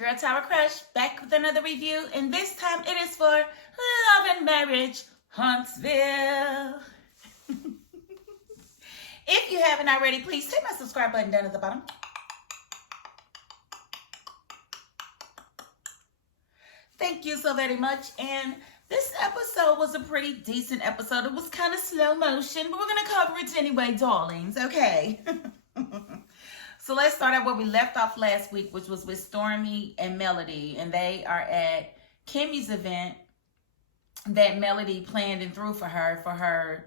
Girl Tower Crush, back with another review, and this time it is for Love and Marriage Huntsville. If you haven't already, please hit my subscribe button down at the bottom. Thank you so very much. And this episode was a pretty decent episode. It was kind of slow motion, but we're going to cover it anyway, darlings. Okay. So let's start out where we left off last week, which was with Stormy and Melody. And they are at Kimmy's event that Melody planned and threw for her,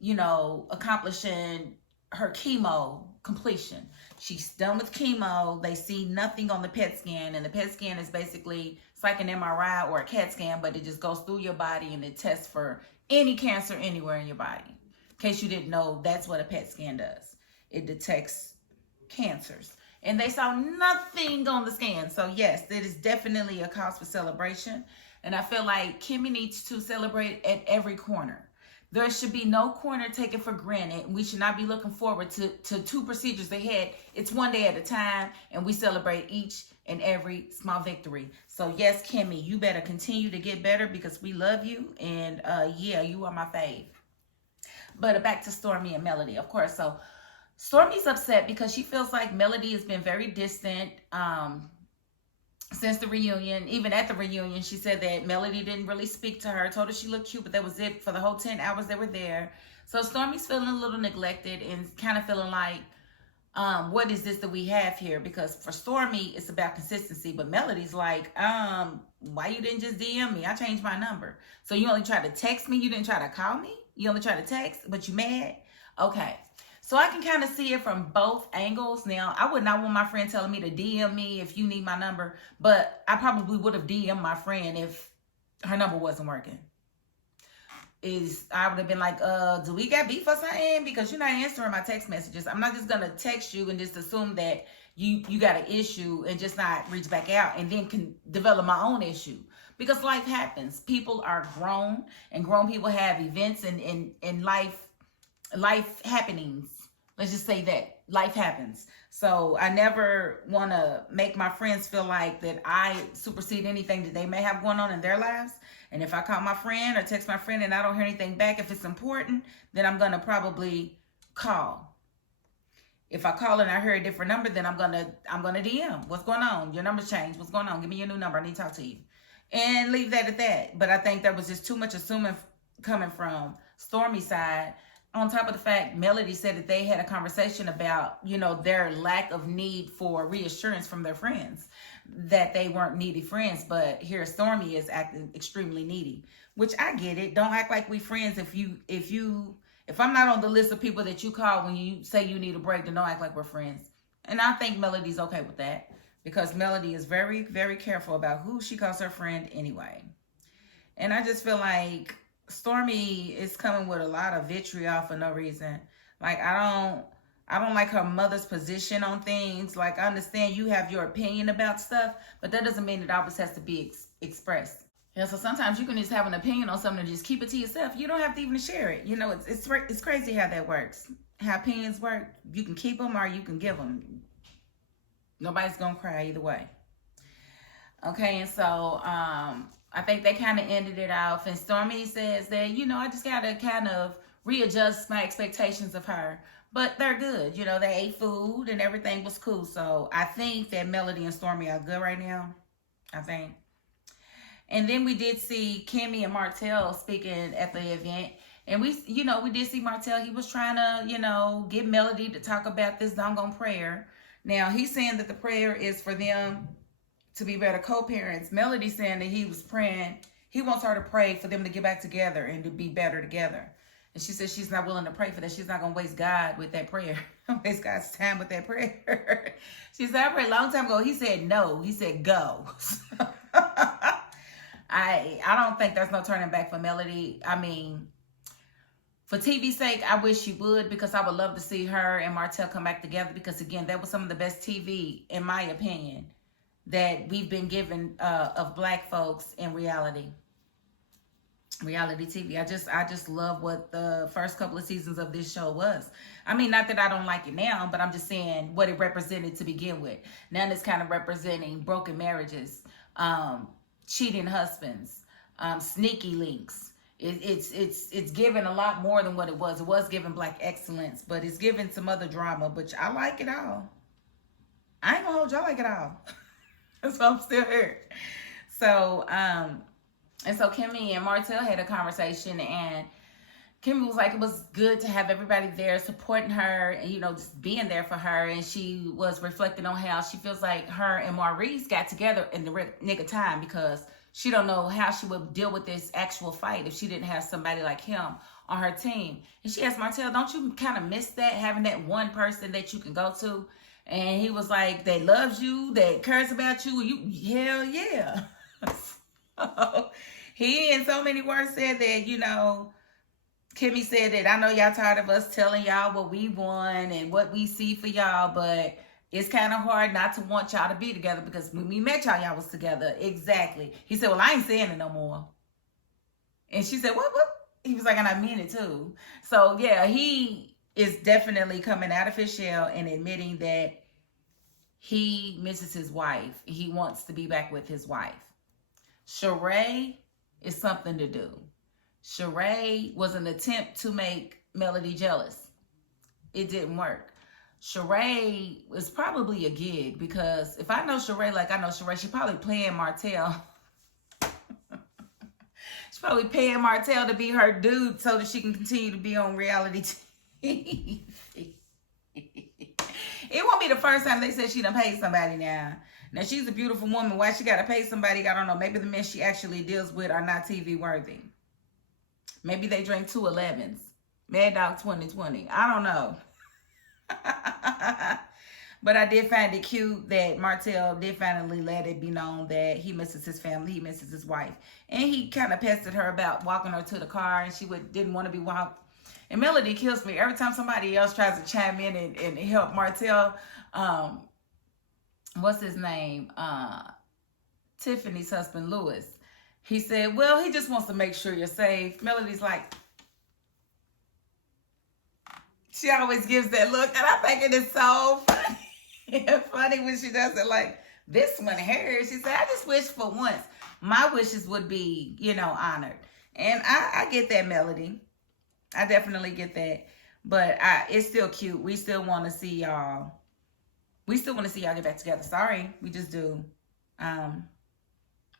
you know, accomplishing her chemo completion. She's done with chemo. They see nothing on the PET scan. And the PET scan is basically, it's like an MRI or a CAT scan, but it just goes through your body and it tests for any cancer anywhere in your body. In case you didn't know, that's what a PET scan does. It detects cancers. And they saw nothing on the scan. So yes, it is definitely a cause for celebration. And I feel like Kimmy needs to celebrate at every corner. There should be no corner taken for granted. We should not be looking forward to two procedures ahead. It's one day at a time, and we celebrate each and every small victory. So yes, Kimmy, you better continue to get better because we love you. And yeah, you are my fave. But back to Stormy and Melody, of course. So Stormy's upset because she feels like Melody has been very distant since the reunion. Even at the reunion, she said that Melody didn't really speak to her, told her she looked cute, but that was it for the whole 10 hours they were there. So Stormy's feeling a little neglected and kind of feeling like, what is this that we have here? Because for Stormy, it's about consistency, but Melody's like, why you didn't just DM me? I changed my number. So you only tried to text me? You didn't try to call me? You only tried to text, but you mad? Okay. So I can kind of see it from both angles. Now, I would not want my friend telling me to DM me if you need my number, but I probably would have DM'd my friend if her number wasn't working. I would have been like, do we got beef or something? Because you're not answering my text messages. I'm not just going to text you and just assume that you got an issue and just not reach back out and then can develop my own issue. Because life happens. People are grown, and grown people have events and life happenings. Let's just say that life happens. So I never want to make my friends feel like that I supersede anything that they may have going on in their lives. And if I call my friend or text my friend and I don't hear anything back, if it's important, then I'm going to probably call. If I call and I hear a different number, then I'm going to DM. What's going on? Your number's changed. What's going on? Give me your new number. I need to talk to you. And leave that at that. But I think there was just too much assuming coming from Stormy's side. On top of the fact, Melody said that they had a conversation about, you know, their lack of need for reassurance from their friends, that they weren't needy friends. But here Stormy is acting extremely needy, which I get it. Don't act like we friends. If I'm not on the list of people that you call when you say you need a break, then don't act like we're friends. And I think Melody's okay with that because Melody is very, very careful about who she calls her friend anyway. And I just feel like Stormy is coming with a lot of vitriol for no reason. Like, I don't like her mother's position on things. Like, I understand you have your opinion about stuff, but that doesn't mean it always has to be expressed. Yeah, so sometimes you can just have an opinion on something and just keep it to yourself. You don't have to even share it. You know, it's crazy how that works. How opinions work. You can keep them or you can give them. Nobody's going to cry either way. Okay, and so, I think they kind of ended it off. And Stormy says that, you know, I just got to kind of readjust my expectations of her. But they're good. You know, they ate food and everything was cool. So I think that Melody and Stormy are good right now. I think. And then we did see Kimmy and Martell speaking at the event. And we did see Martell. He was trying to, you know, get Melody to talk about this doggone prayer. Now, he's saying that the prayer is for them to be better co-parents. Melody saying that he was praying, he wants her to pray for them to get back together and to be better together. And she says she's not willing to pray for that. She's not going to waste God with that prayer. Waste God's time with that prayer. She said, I prayed a long time ago. He said no. He said go. I don't think there's no turning back for Melody. I mean, for TV's sake, I wish she would, because I would love to see her and Martell come back together, because again, that was some of the best TV, in my opinion, that we've been given of Black folks in reality. reality TV. I just love what the first couple of seasons of this show was. I mean, not that I don't like it now, but I'm just saying what it represented to begin with. Now it's kind of representing broken marriages, cheating husbands, sneaky links. It's given a lot more than what it was. It was given black excellence, but it's given some other drama, which I like it all. I ain't gonna hold you, I like it all. So I'm still here. So, and so Kimmy and Martell had a conversation, and Kimmy was like, it was good to have everybody there supporting her and, you know, just being there for her. And she was reflecting on how she feels like her and Maurice got together in the nick of time, because she don't know how she would deal with this actual fight if she didn't have somebody like him on her team. And she asked Martell, don't you kind of miss that, having that one person that you can go to? And he was like, that loves you, that cares about you. Hell yeah. So, he, in so many words, said that, you know, Kimmy said that, I know y'all tired of us telling y'all what we want and what we see for y'all, but it's kind of hard not to want y'all to be together, because when we met y'all was together. Exactly. He said, well, I ain't saying it no more. And she said, what? He was like, and I mean it too. So, yeah, he is definitely coming out of his shell and admitting that he misses his wife. He wants to be back with his wife. Sheree is something to do. Sheree was an attempt to make Melody jealous. It didn't work. Sheree is probably a gig, because if I know Sheree like I know Sheree, she's probably playing Martell. She's probably paying Martell to be her dude so that she can continue to be on reality TV. It won't be the first time they said she done paid somebody now. Now, she's a beautiful woman. Why she got to pay somebody, I don't know. Maybe the men she actually deals with are not TV worthy. Maybe they drink 2 11s. Mad Dog 2020. I don't know. But I did find it cute that Martell did finally let it be known that he misses his family, he misses his wife. And he kind of pestered her about walking her to the car, and she didn't want to be walked. And Melody kills me. Every time somebody else tries to chime in and help Martell, what's his name? Tiffany's husband, Lewis. He said, well, he just wants to make sure you're safe. Melody's like, she always gives that look, and I think it is so funny. Funny when she does it like, this one here. She said, I just wish for once my wishes would be, you know, honored. And I get that, Melody. I definitely get that. But it's still cute. We still want to see y'all. We still want to see y'all get back together. Sorry. We just do.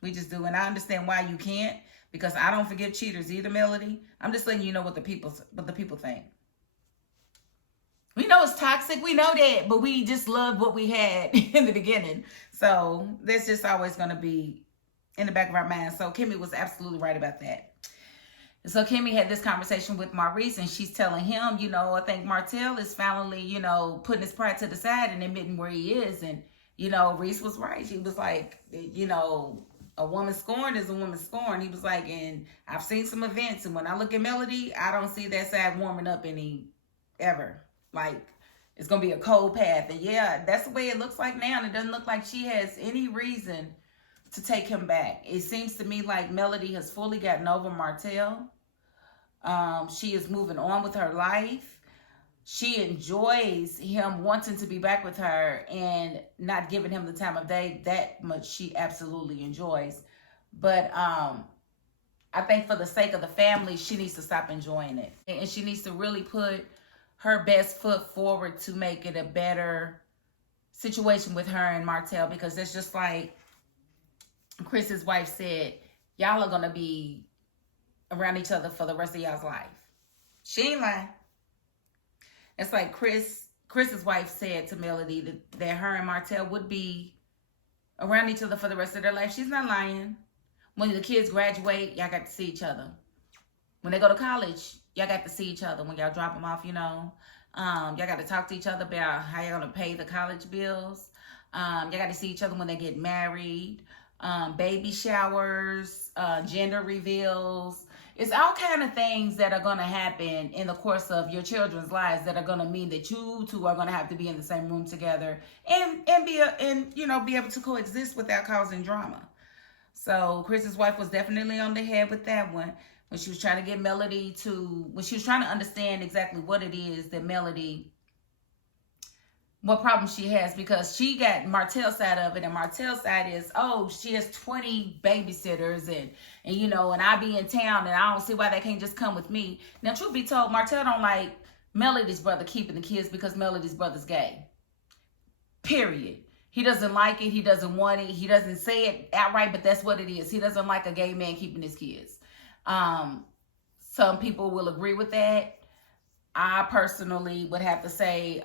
We just do. And I understand why you can't, because I don't forgive cheaters either, Melody. I'm just letting you know what the people think. We know it's toxic. We know that. But we just love what we had in the beginning. So that's just always going to be in the back of our mind. So Kimmy was absolutely right about that. So Kimmy had this conversation with Maurice, and she's telling him, you know, I think Martell is finally, you know, putting his pride to the side and admitting where he is. And, you know, Reese was right. She was like, you know, a woman scorned is a woman scorned. He was like, and I've seen some events, and when I look at Melody, I don't see that side warming up any ever. Like, it's going to be a cold path. And yeah, that's the way it looks like now. And it doesn't look like she has any reason to take him back. It seems to me like Melody has fully gotten over Martell. She is moving on with her life. She enjoys him wanting to be back with her and not giving him the time of day. That much she absolutely enjoys. But I think for the sake of the family, she needs to stop enjoying it. And she needs to really put her best foot forward to make it a better situation with her and Martell, because it's just like Chris's wife said, y'all are going to be around each other for the rest of y'all's life. She ain't lying. It's like Chris's wife said to Melody that her and Martell would be around each other for the rest of their life. She's not lying. When the kids graduate, y'all got to see each other. When they go to college, y'all got to see each other. When y'all drop them off, you know, y'all got to talk to each other about how you're going to pay the college bills. Y'all got to see each other when they get married, baby showers, gender reveals. It's all kind of things that are going to happen in the course of your children's lives that are going to mean that you two are going to have to be in the same room together and be able to coexist without causing drama. So Chris's wife was definitely on the head with that one. when she was trying to get Melody to, when she was trying to understand exactly what it is that Melody, what problem she has, because she got Martell's side of it, and Martell's side is, oh, she has 20 babysitters, and you know, and I be in town, and I don't see why they can't just come with me. Now, truth be told, Martell don't like Melody's brother keeping the kids because Melody's brother's gay. Period. He doesn't like it. He doesn't want it. He doesn't say it outright, but that's what it is. He doesn't like a gay man keeping his kids. Some people will agree with that. I personally would have to say,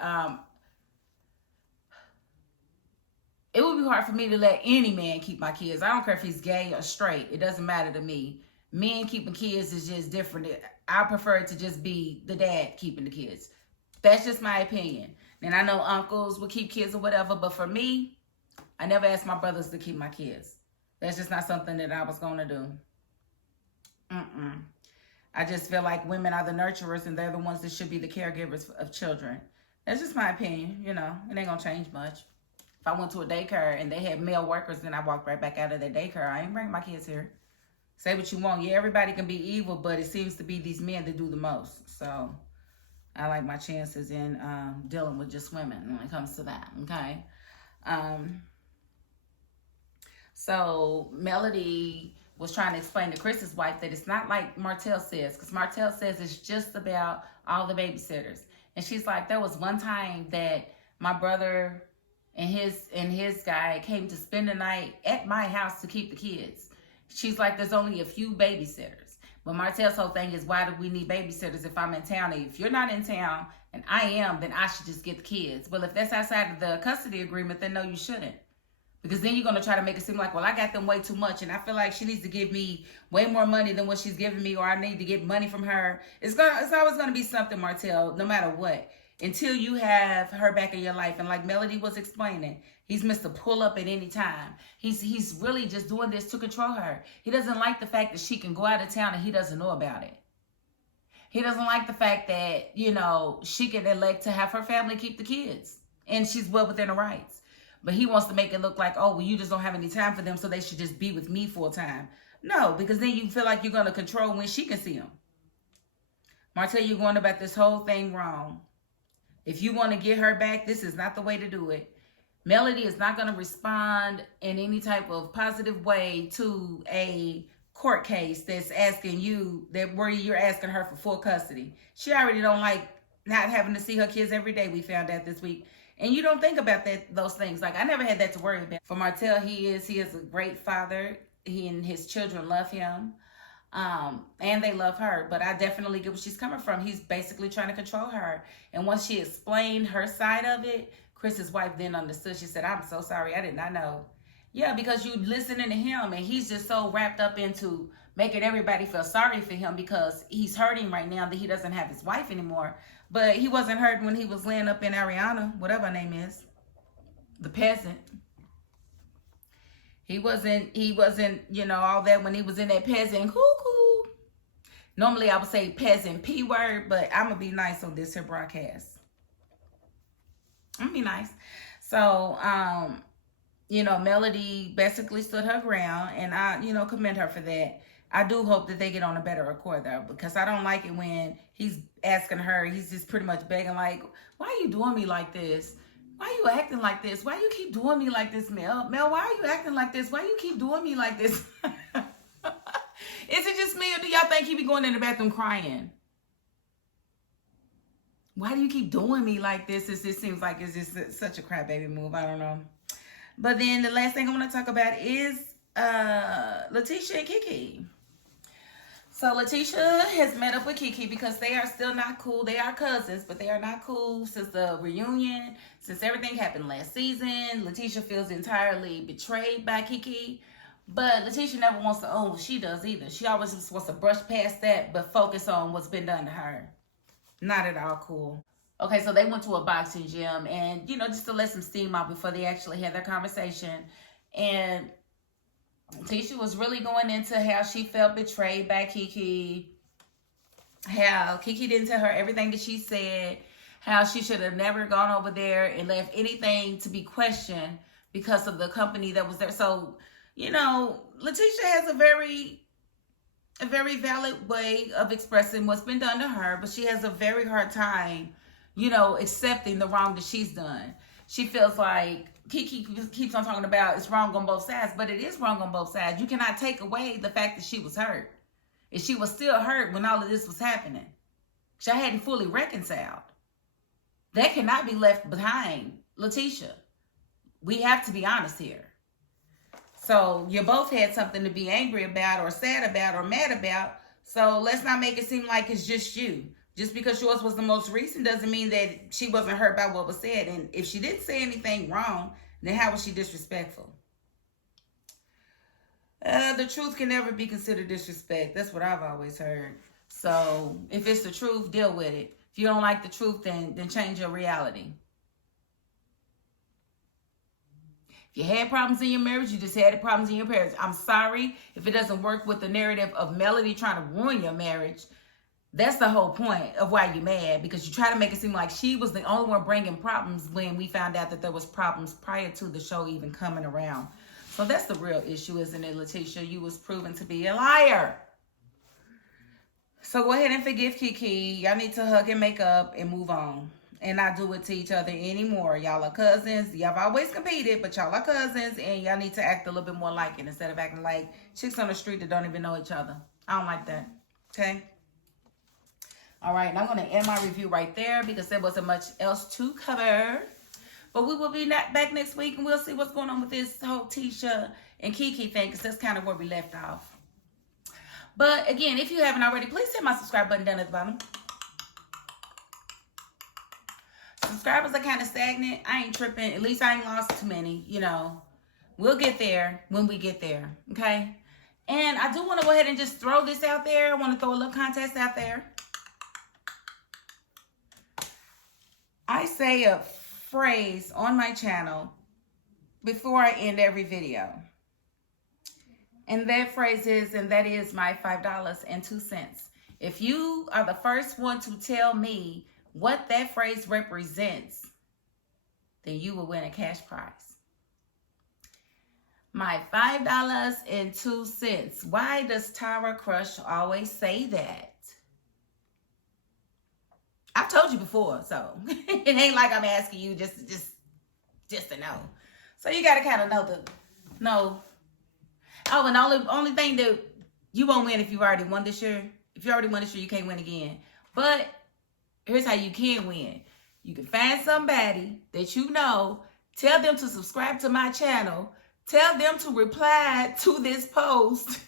it would be hard for me to let any man keep my kids. I don't care if he's gay or straight. It doesn't matter to me. Men keeping kids is just different. I prefer it to just be the dad keeping the kids. That's just my opinion. And I know uncles will keep kids or whatever, but for me, I never asked my brothers to keep my kids. That's just not something that I was going to do. I just feel like women are the nurturers, and they're the ones that should be the caregivers of children. That's just my opinion. You know, it ain't going to change much. If I went to a daycare and they had male workers, then I walked right back out of that daycare. I ain't bringing my kids here. Say what you want. Yeah, everybody can be evil, but it seems to be these men that do the most. So I like my chances in dealing with just women when it comes to that, okay? So Melody was trying to explain to Chris's wife that it's not like Martell says, because Martell says it's just about all the babysitters. And she's like, there was one time that my brother and his guy came to spend the night at my house to keep the kids. She's like, there's only a few babysitters. But Martell's whole thing is, why do we need babysitters if I'm in town? And if you're not in town and I am, then I should just get the kids. Well, if that's outside of the custody agreement, then no, you shouldn't. Because then you're going to try to make it seem like, well, I got them way too much, and I feel like she needs to give me way more money than what she's giving me, or I need to get money from her. It's always going to be something, Martell, no matter what, until you have her back in your life. And like Melody was explaining, he's Mr. Pull Up at any time. He's really just doing this to control her. He doesn't like the fact that she can go out of town and he doesn't know about it. He doesn't like the fact that, you know, she can elect to have her family keep the kids, and she's well within her rights. But he wants to make it look like, oh, well, you just don't have any time for them, so they should just be with me full time. No, because then you feel like you're going to control when she can see them. Martell, you're going about this whole thing wrong. If you want to get her back, this is not the way to do it. Melody is not going to respond in any type of positive way to a court case that's asking you, that where you're asking her for full custody. She already don't like not having to see her kids every day, we found out this week. And you don't think about those things. Like, I never had that to worry about. For Martell, he is a great father. He and his children love him. And they love her. But I definitely get where she's coming from. He's basically trying to control her. And once she explained her side of it, Chris's wife then understood. She said, I'm so sorry. I did not know. Yeah, because you listening to him, and he's just so wrapped up into making everybody feel sorry for him because he's hurting right now that he doesn't have his wife anymore. But he wasn't hurt when he was laying up in Ariana, whatever her name is, the peasant. He wasn't, you know, all that when he was in that peasant cuckoo. Normally I would say peasant P word, but I'm going to be nice on this here broadcast. I'm going to be nice. So, you know, Melody basically stood her ground, and I, you know, commend her for that. I do hope that they get on a better accord, though, because I don't like it when he's asking her, he's just pretty much begging, like, why are you doing me like this? Why are you acting like this? Why you keep doing me like this, Mel? Mel, why are you acting like this? Why you keep doing me like this? Is it just me, or do y'all think he be going in the bathroom crying? Why do you keep doing me like this? It seems like it's just such a crybaby move. I don't know. But then the last thing I want to talk about is Letitia and Kiki. So Letitia has met up with Kiki because they are still not cool. They are cousins, but they are not cool since the reunion, since everything happened last season. Letitia feels entirely betrayed by Kiki, but Letitia never wants to own what she does either. She always just wants to brush past that, but focus on what's been done to her. Not at all cool. Okay, so they went to a boxing gym, and, you know, just to let some steam out before they actually had their conversation. And Tisha was really going into how she felt betrayed by Kiki, how Kiki didn't tell her everything that she said, how she should have never gone over there and left anything to be questioned because of the company that was there. So, you know, Letitia has a very a very valid way of expressing what's been done to her, but she has a very hard time, accepting the wrong that she's done. She feels like Kiki keeps on talking about it's wrong on both sides, but it is wrong on both sides. You cannot take away the fact that she was hurt. And she was still hurt when all of this was happening. She hadn't fully reconciled. That cannot be left behind, Letitia. We have to be honest here. So you both had something to be angry about or sad about or mad about. So let's not make it seem like it's just you. Just because yours was the most recent doesn't mean that she wasn't hurt by what was said. And if she didn't say anything wrong, then how was she disrespectful? The truth can never be considered disrespect. That's what I've always heard. So if it's the truth, deal with it. If you don't like the truth, then change your reality. If you had problems in your marriage, you just had problems in your marriage. I'm sorry if it doesn't work with the narrative of Melody trying to ruin your marriage. That's the whole point of why you're mad, because you try to make it seem like she was the only one bringing problems when we found out that there was problems prior to the show even coming around. So that's the real issue, isn't it, Letitia? You was proven to be a liar. So go ahead and forgive Kiki. Y'all need to hug and make up and move on. And not do it to each other anymore. Y'all are cousins. Y'all have always competed, but y'all are cousins, and y'all need to act a little bit more like it instead of acting like chicks on the street that don't even know each other. I don't like that. Okay? All right, and I'm going to end my review right there because there wasn't much else to cover. But we will be back next week, and we'll see what's going on with this whole Tisha and Kiki thing, because that's kind of where we left off. But again, if you haven't already, please hit my subscribe button down at the bottom. Subscribers are kind of stagnant. I ain't tripping. At least I ain't lost too many, We'll get there when we get there, okay? And I do want to go ahead and just throw this out there. I want to throw a little contest out there. I say a phrase on my channel before I end every video. And that phrase is, and that is my $5.02. If you are the first one to tell me what that phrase represents, then you will win a cash prize. My $5.02. Why does Tara Crush always say that? I've told you before, so it ain't like I'm asking you just to know. So you got to kind of know. Oh, and the only thing that you won't win if you already won this year. If you already won this year, you can't win again. But here's how you can win. You can find somebody that you know, tell them to subscribe to my channel, tell them to reply to this post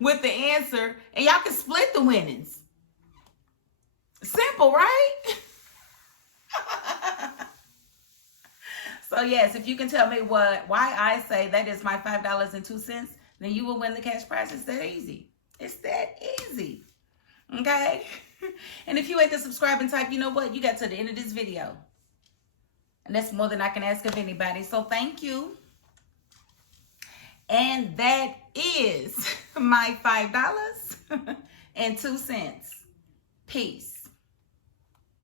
with the answer, and y'all can split the winnings. Simple, right? So yes, if you can tell me why I say that is my $5.02, then you will win the cash prize. It's that easy. It's that easy. Okay? And if you ain't the subscribing type, you know what? You got to the end of this video. And that's more than I can ask of anybody. So thank you. And that is my $5.02. Peace.